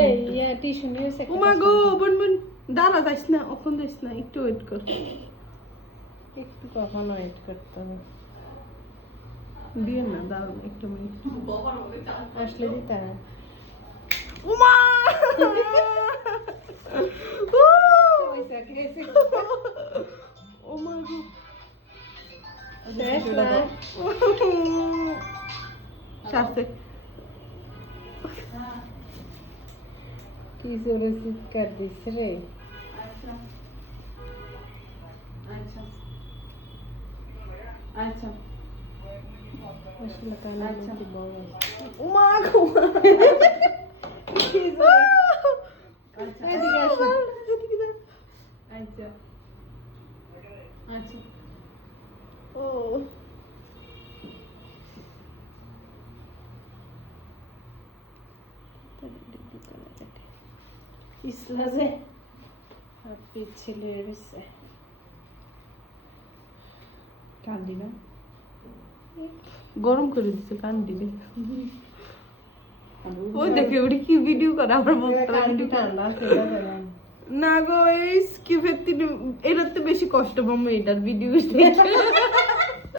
এই ইয়া টিস্যু নিয়ে এসে ও মা গো বোন দাঁড়া যাইস না ওখান যাইস না একটু ওয়েট কর একটু কখন ওয়েট করতে হবে দিয়ে না দাঁড়া একটু মিনিট আসলে দিতে না উমা ও মা গো শাস্তে কি জোরে চিৎকার দিচ্ছে রে আচ্ছা আসলে কানে নাকি বড় উমা গো কি জোরে এদিকে আসো আচ্ছা আচ্ছা ও ইসলা যে আর পিছলে রয়েছে কান্দি না গরম করে দিছে কান দিবে ওই দেখে ওটি কি ভিডিও করে আমার মুখটা ভিডিও ঠান্ডা সেটা দেবেন না গো এই স্কিপের তিনি এটার তো বেশি কষ্ট পাবো এটার ভিডিও দেখে